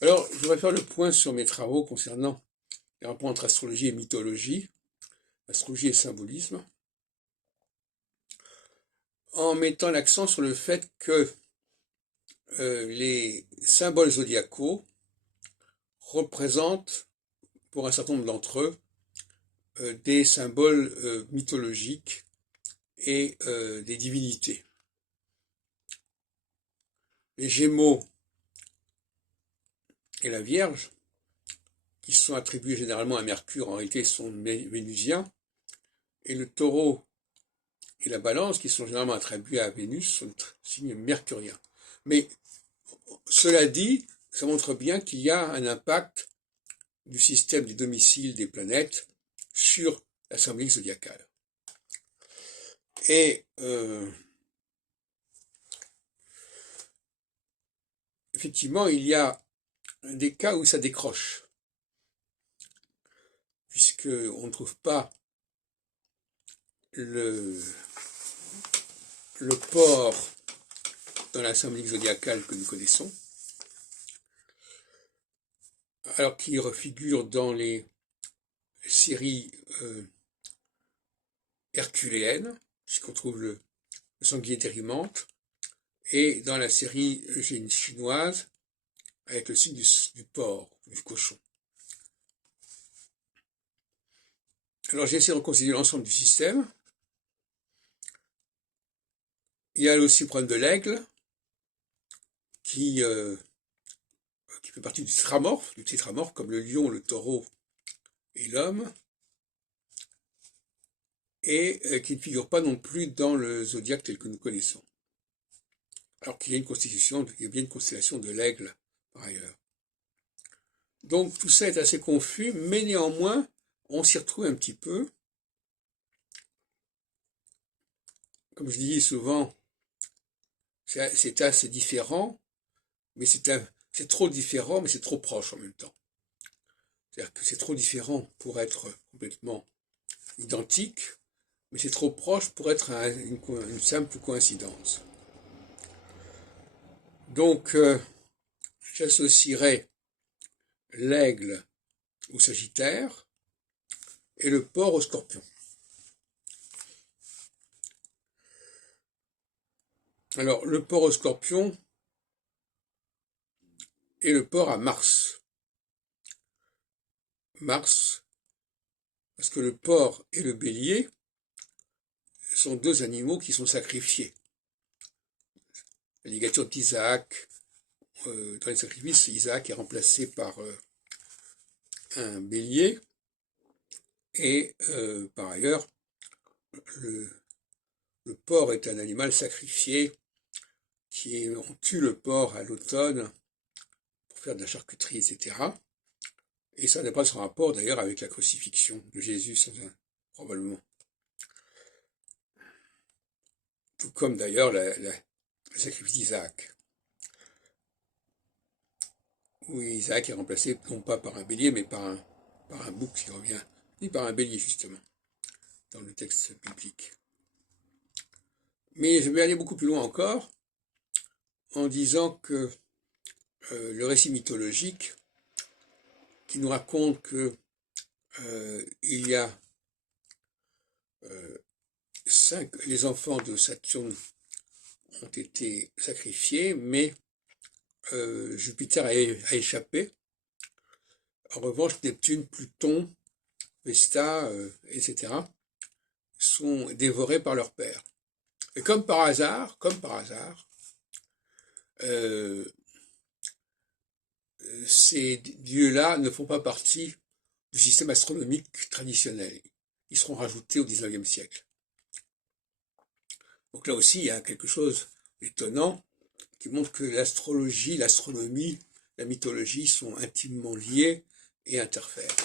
Alors, je voudrais faire le point sur mes travaux concernant les rapports entre astrologie et mythologie, astrologie et symbolisme, en mettant l'accent sur le fait que les symboles zodiacaux représentent, pour un certain nombre d'entre eux, des symboles mythologiques et des divinités. Les Gémeaux et la Vierge, qui sont attribués généralement à Mercure, en réalité sont vénusiens, et le Taureau et la Balance, qui sont généralement attribués à Vénus, sont signes mercuriens. Mais cela dit, ça montre bien qu'il y a un impact du système des domiciles des planètes sur la symbolique zodiacale. Et effectivement, il y a des cas où ça décroche, puisqu'on ne trouve pas le porc dans la symbolique zodiacale que nous connaissons, alors qu'il refigure dans les séries herculéennes, puisqu'on trouve le sanglier térimante, et dans la série chinoise, avec le signe du porc, du cochon. Alors j'ai essayé de reconstituer l'ensemble du système. Il y a aussi le problème de l'aigle, qui fait partie du tétramorphe, comme le lion, le taureau et l'homme, et qui ne figure pas non plus dans le zodiaque tel que nous connaissons. Alors qu'il y a bien une constellation de l'aigle par ailleurs. Donc tout ça est assez confus, mais néanmoins, on s'y retrouve un petit peu. Comme je dis souvent, c'est assez différent, mais c'est trop différent, mais c'est trop proche en même temps. C'est-à-dire que c'est trop différent pour être complètement identique, mais c'est trop proche pour être une simple coïncidence. Donc, j'associerai l'aigle au Sagittaire et le porc au Scorpion. Alors, le porc au Scorpion et le porc à Mars. Mars, parce que le porc et le bélier sont deux animaux qui sont sacrifiés. La ligature d'Isaac, dans les sacrifices, Isaac est remplacé par un bélier, et par ailleurs, le porc est un animal sacrifié, on tue le porc à l'automne pour faire de la charcuterie, etc. Et ça n'a pas son rapport d'ailleurs avec la crucifixion de Jésus, probablement. Tout comme d'ailleurs le sacrifice d'Isaac, où Isaac est remplacé non pas par un bélier, mais par un bouc qui revient, ni par un bélier justement, dans le texte biblique. Mais je vais aller beaucoup plus loin encore, en disant que le récit mythologique qui nous raconte que il y a les enfants de Saturne ont été sacrifiés, mais Jupiter a échappé. En revanche, Neptune, Pluton, Vesta, etc. sont dévorés par leur père. Et comme par hasard, ces dieux-là ne font pas partie du système astronomique traditionnel. Ils seront rajoutés au XIXe siècle. Donc là aussi, il y a quelque chose d'étonnant qui montre que l'astrologie, l'astronomie, la mythologie sont intimement liées et interfèrent.